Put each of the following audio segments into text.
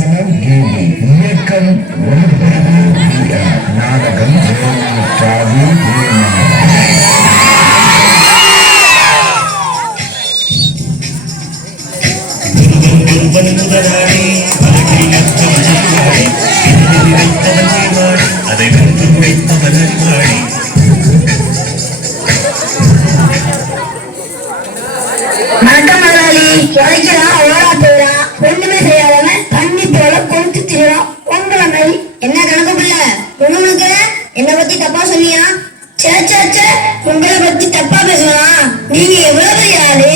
வசனம் கேள்வி இயக்கம் நாடகம் காவி அதை வென்று உழைத்தவன் அறிவாளி. வணக்கம் முதலாளி. கிடைக்கலாம் ஓடா போயிடா ஒண்ணுமே செய்யாதவன் தண்ணி போல கொண்டு திரிறான். உங்களை மாதிரி என்ன கணக்கு பிள்ள உனக்கு என்னை பத்தி தப்பா சொன்னியா? சே உங்களை பத்தி தப்பா பேசலாம். நீங்க எவ்வளவு பெரிய ஆளு,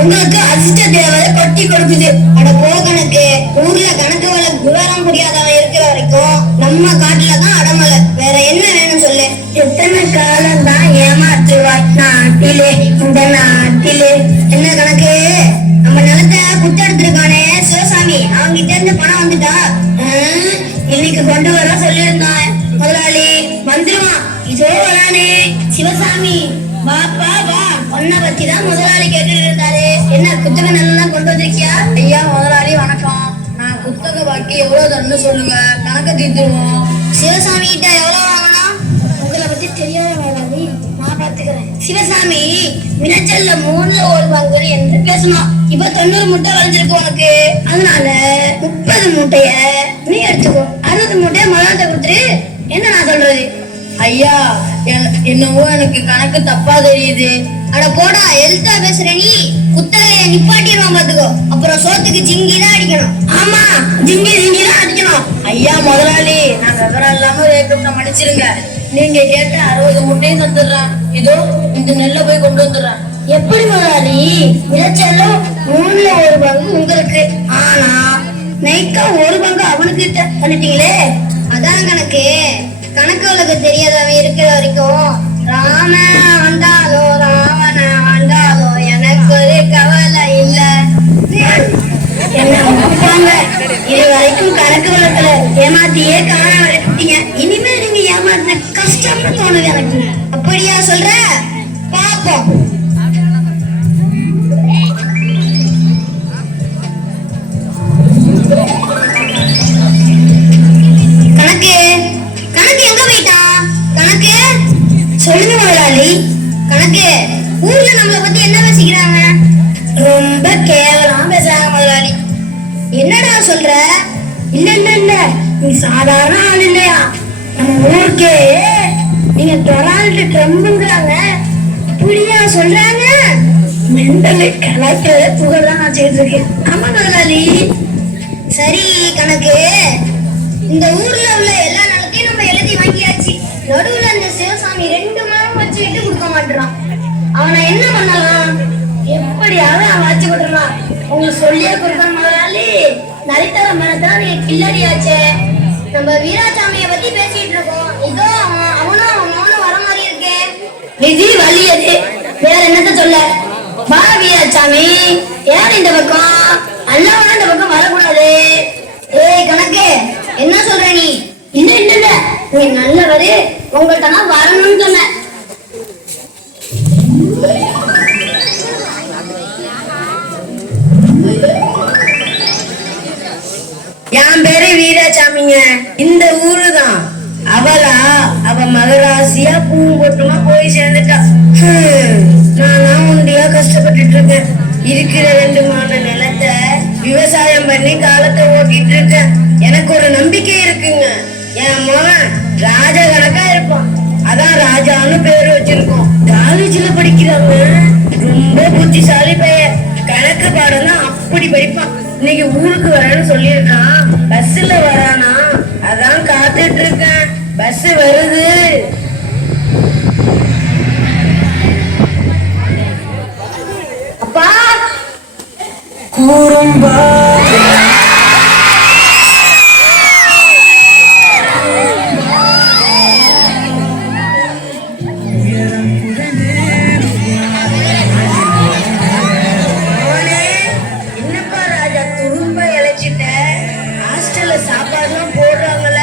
உங்களுக்கு அதிர்ஷ்ட தேவதை கொட்டி கொடுக்குது. அட போ கணக்கு. ஊர்ல கணக்கு விவரம் புரியாதவன் இருக்கிற வரைக்கும் நம்ம காட்டுலதான் அடமலை. வேற என்ன வேணும் சொல்லு. எத்தனை காலம் தான் ஏமாற்றுவாய் நாட்டிலே இந்த நாட்டிலே. என்ன கணக்கு? நம்ம நிலத்தை குத்தெடுத்திருக்கானே சிவசாமி, அவங்க கிட்ட இருந்து பணம் வந்துட்டா இன்னைக்கு கொண்டு வர சொல்லியிருந்தான் முதலாளி. வந்துருவான். இதோ வரானே சிவசாமி. வாப்பா வா. உன்னை பத்தி தான் முதலாளி கேட்டுட்டு இருந்தாரு. என்ன குத்தகை நல்லா கொண்டு வந்திருக்கியா? ஐயா முதலாளி வணக்கம். நான் குத்தகை பாக்கி எவ்வளவு தரணும்னு சொல்லுங்க, கணக்கு தீர்த்துருவோம். சிவசாமி கிட்ட எவ்வளவு வாங்கணும்? உங்களை பத்தி தெரியாத முதலாளி, நான் பாத்துக்கிறேன். சிவசாமி விளைச்சல்ல 3 பங்கு என்று பேசணும். இப்ப 90 மூட்டை விளைஞ்சிருக்கு உனக்கு. அதனால 30 மூட்டைய நீ எடுத்துக்கோ. 60 மூட்டைய முதல்ல கொடுத்துரு. என்ன நான் சொல்றது? ஐயா என்னவோ எனக்கு கணக்கு தப்பா தெரியுது. அட போடா, எழுத்தா பேசுற நீ. குத்தகைய நிப்பாட்டிடுவான் பாத்துக்கோ. அப்புறம் சோத்துக்கு ஜிங்கிதான் அடிக்கணும். ஆமா, ஜிங்கிதான் அடிக்கணும். ஐயா முதலாளி, நான் விவரம் இல்லாம ரேட்டு மன்னிச்சிருங்க. நீங்க கேட்ட 60 மூட்டையும் தந்துடுறேன். இதோ இந்த நெல்லை போய் கொண்டு வந்துடுறேன். எப்படி முதலாளி? விளைச்சலும் 3 பங்கு உங்களுக்கு, ஆனா நைக்கா 1 பங்கு அவனுக்கு பண்ணிட்டீங்களே. அதான் கணக்கு. கணக்கு உலக தெரியாதவன் இருக்கிற வரைக்கும் ராம ஆண்டாலோ ராவண ஆண்டாலோ எனக்கு ஒரு கவலை இல்ல. என்ன இது வரைக்கும் கணக்கு வழக்குல ஏமாத்தியே காண வரைட்டீங்க. இனிமே நீங்க ஏமாத்த கஷ்டம்னு தோணுது எனக்கு. அப்படியா சொல்ற? பாப்போம். சொல்லுங்க முதலாளி. கணக்கு ஊர்ல நம்மளை பத்தி என்ன பேசிக்கிறாங்க? ரொம்ப கேவலமா பேசுறாங்க முதலாளி. என்னடா சொல்ற? இல்ல நீ சாதாரண ஆள் இல்லையா? நம்ம ஊருக்கே நீங்க டொனால்டு ட்ரம்ப்ங்கிறாங்க. இப்படியா சொல்றாங்க? மெண்டலு கலாய்க்கிற புகழ்தான் நான் செய்து இருக்கேன். ஆமா முதலாளி. சரி கணக்கு, இந்த ஊர்ல உள்ள எல்லா நிலத்தையும் நம்ம எழுதி வாங்கியாச்சு. நடுவுல அந்த சிவசாமி 2 மரம் வச்சுக்கிட்டு கொடுக்க மாட்டான். அவனை என்ன பண்ணலாம்? எப்படியாவது அவன் வச்சு கொடுறான். உங்களுக்கு சொல்லியே கொடுக்கணும் முதலாளி. நரித்தர மரத்தான் நீ கில்லடியாச்சே. நம்ம வீராசாமிய பத்தி பேசிட்டு இருக்கோம். இதோ அவனும் வர மாதிரி இருக்கே. விதி வலியது, வேற என்னத்த சொல்ல? வா வீராசாமி. ஏன் இந்த பக்கம்? அல்லவனா இந்த பக்கம் வரக்கூடாது. ஏய் கணக்கு, என்ன சொல்ற நீ? இல்ல நீ நல்லவரு, உங்கள்கிட்ட நான் வரணும்னு சொன்ன. என் பேரு வீராசாமிங்க. இந்த ஊரு தான். அவ மகராசியா பூ போட்டுமா போய் சேர்ந்துட்டா. நான் உண்டியா கஷ்டப்பட்டுட்டு இருக்கேன். இருக்கிற 2 மான நிலத்தை விவசாயம் பண்ணி காலத்தை ஓட்டிட்டு இருக்கேன். எனக்கு ஒரு நம்பிக்கை இருக்குங்க. என் மகன் ராஜ கணக்கா இருப்பான். அதான் ராஜான்னு பேரு வச்சிருக்கோம். காலேஜ்ல படிக்கிறாங்க. ரொம்ப புத்திசாலி பையன். கணக்கு பாடம் தான் அப்படி படிப்பான். இன்னைக்கு ஊருக்கு வரேன்னு சொல்லியிருக்கான். பஸ்ல வரானா, அதான் காத்துட்டு இருக்கேன். பஸ் வருது. அப்பா கூறும்பா. சாப்பாடுலாம் போடுறாங்கள,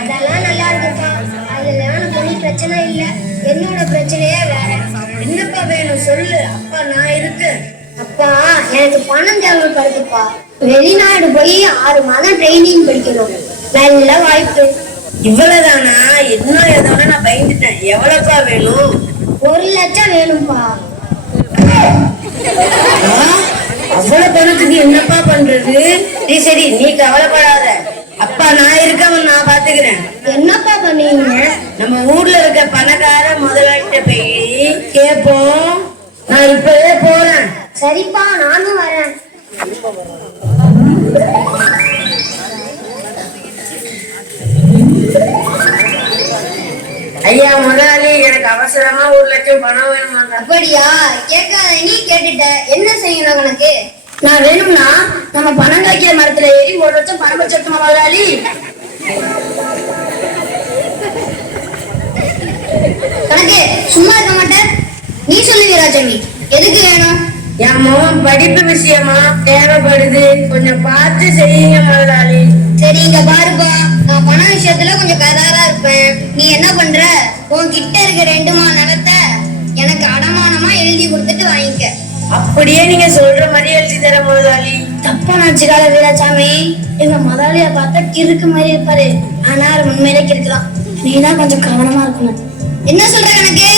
அதெல்லாம் நல்லா இருக்குப்பா. அதெல்லாம் எனக்கு பிரச்சனை இல்லை. என்னோட பிரச்சனையே வேற. என்னப்பா வேணும் சொல்லு. அப்பா நான் இருக்கேன். அப்பா அப்பா எனக்கு பணம் தேவைப்படுதுப்பா. வெளிநாடு போய் 6 மாதம் ட்ரைனிங் படிக்கணும். நல்ல வாய்ப்பு. இவ்வளவுதானா? இன்னும் எதோட நான் பயந்துட்டேன். எவ்வளவுப்பா வேணும்? 1 லட்சம் வேணும்பா. அவ்வளவு பணத்துக்கு என்னப்பா பண்றது? சரி நீ கவலைப்படாத, அப்பா நான் இருக்கவன், நான் பாத்துக்கிறேன். என்னப்பா பண்ணுவீங்க? நம்ம ஊர்ல இருக்க பணக்கார முதலாளிட்ட போய் கேட்போம். நான் இப்பவே போறேன். சரிப்பா, நானும் வரேன். ஐயா முதலாளி, எனக்கு அவசரமா 1 லட்சம் பணம் வேணுமா? அப்படியா? கேட்காத நீ கேட்டுட்ட. என்ன செய்யணும் உனக்கு? நான் வேணும்னா நம்ம பணம் காய்க்கிற மரத்துல ஏறி 1 லட்சம் பணம் வச்சிருக்கோம் முதலாளி. கணக்கு சும்மா இருக்க மாட்டேன். நீ சொல்லு வீராசாமி, எதுக்கு வேணும்? என் மகன் படிப்பு விஷயமா தேவைப்படுது, கொஞ்சம் பார்த்து செய்யுங்க முதலாளி. சரி இங்க பாருப்பா, நான் பண விஷயத்துல கொஞ்சம் கராரா இருப்பேன். நீ என்ன பண்ற? உன்கிட்ட இருக்க 2 மா நகத்தை எனக்கு அடமானமா எழுதி கொடுத்துட்டு வாங்கிக்க. அப்படியே நீங்க சொல்ற மாதிரி எழுதி தர முதலாளி. தப்பா நினைச்சுக்காத வீராசாமி, எங்க முதலாளிய பார்த்தா கிறுக்கு மாதிரி இருப்பாரு. ஆனா அவர் உண்மையிலே கிறுக்குதான். நீ தான் கொஞ்சம் கவனமா இருக்கணும். என்ன சொல்ற கணக்கு?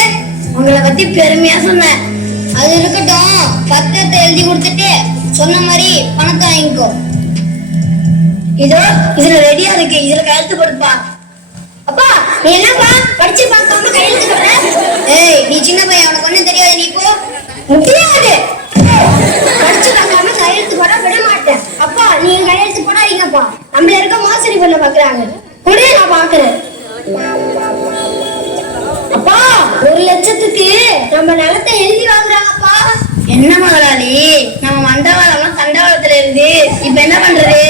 உங்களை பத்தி பெருமையா சொன்னேன். அது இருக்கட்டும், பத்திரத்தை எழுதி கொடுத்துட்டு சொன்ன மாதிரி பணத்தை வாங்கிக்கோ. இதோ இதுல ரெடியா இருக்கு, இதுல கையெழுத்து கொடுப்பா. அப்பா நீ என்னப்பா படிச்சு பார்க்காம கையெழுத்து போடுற? ஏய் நீ சின்ன பையன், உனக்கு ஒண்ணும் தெரியாது, நீ போ. முடியாது, படிச்சு பார்க்காம கையெழுத்து போட விட மாட்டேன். அப்பா நீங்க கையெழுத்து போடாதீங்கப்பா, நம்மள இருக்க மோசடி பண்ண பாக்குறாங்க. கூட நான் பாக்குறேன். அப்பா 1 லட்சத்துக்கு நம்ம நிலத்தை எழுதி வாங்குறாங்கப்பா. என்ன முதலாளி, நம்ம மண்டவாளம் தண்டவாளத்துல இருந்து இப்ப என்ன பண்றது?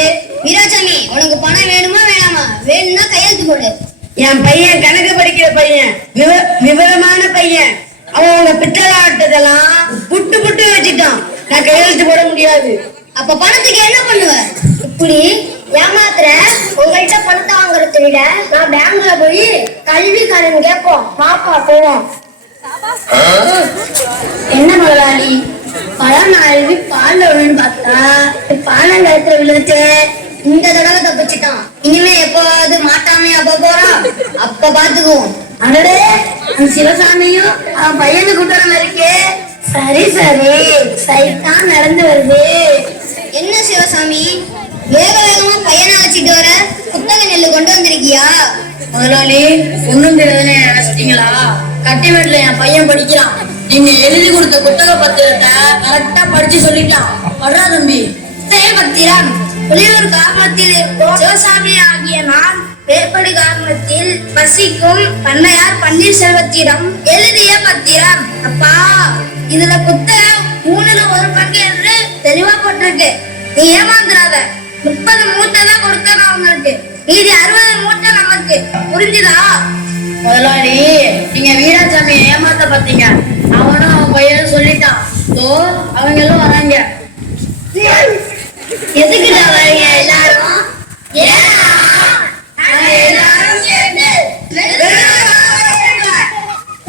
வீராசாமி, உனக்கு பணம் வேணுமா வேணாமா? வேணும்னா கையெழுத்து போடு. என் பையன் கணக்கு படிக்கிற பையன், விவரமான பையன். அவன் உங்க பித்தளை ஆட்டதெல்லாம் புட்டு புட்டு வச்சுட்டான். நான் கையெழுத்து போட முடியாது. அப்ப பணத்துக்கு என்ன பண்ணுவ? இப்படி ஏமாத்துற உங்கள்கிட்ட பணத்தை வாங்குறத விட நான் பேங்க்ல போய் கல்வி கடன் கேட்போம். பாப்பா போவோம். என்ன முதலாளி, பழம் அழுவி பால் விழுன்னு பார்த்தா பாலம் கழுத்துல விழுந்துட்டு இந்த தடவை தப்பிச்சுட்டான். இனிமே எப்போது மாட்டாமையா போறான், அப்ப பாத்துக்குவோம். அடடே, அந்த சிவசாமியும் அவன் பையனு கூட்டம் இருக்கே. சரி சரி, சைத்தான் நடந்து வருது. என்ன சிவசாமி, வேக வேகமா பையனை அழைச்சிட்டு வர? புத்தக நெல்லு கொண்டு வந்திருக்கியா? முதலாளி, ஒண்ணும் தெரியாதுன்னு நினைச்சிட்டீங்களா? கட்டி வீட்டுல என் பையன் படிக்கிறான். நீங்க எழுதி கொடுத்த புத்தக பத்திரத்தை கரெக்டா படிச்சு சொல்லிட்டான். வர்றா தம்பி. பத்திரம் புலியூர் கிராமத்தில் இருக்கும் சிவசாமி ஆகிய நான் வேற்படு கிராமத்தில் வசிக்கும் பண்ணையார் பன்னீர்செல்வத்திடம் எழுதிய பத்திரம். அப்பா இதுல புத்தகம் 3ல் 1 பங்கு என்று தெளிவா போட்டிருக்கு. நீ ஏமாந்துடாத. 30 மூட்டை தான் கொடுக்கணும் அவங்களுக்கு, மீதி 60 மூட்டை நமக்கு. புரிஞ்சுதா? முதலாளி, நீங்க வீராசாமி ஏமாத்த பாத்தீங்க. அவனும் அவன் பையனும் சொல்லிட்டான். அவங்க எல்லாம் வராங்க. எதுக்குடா வரீங்க எல்லாரும்?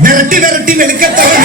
விரட்டி விரட்டி வெளுக்கத்தவன்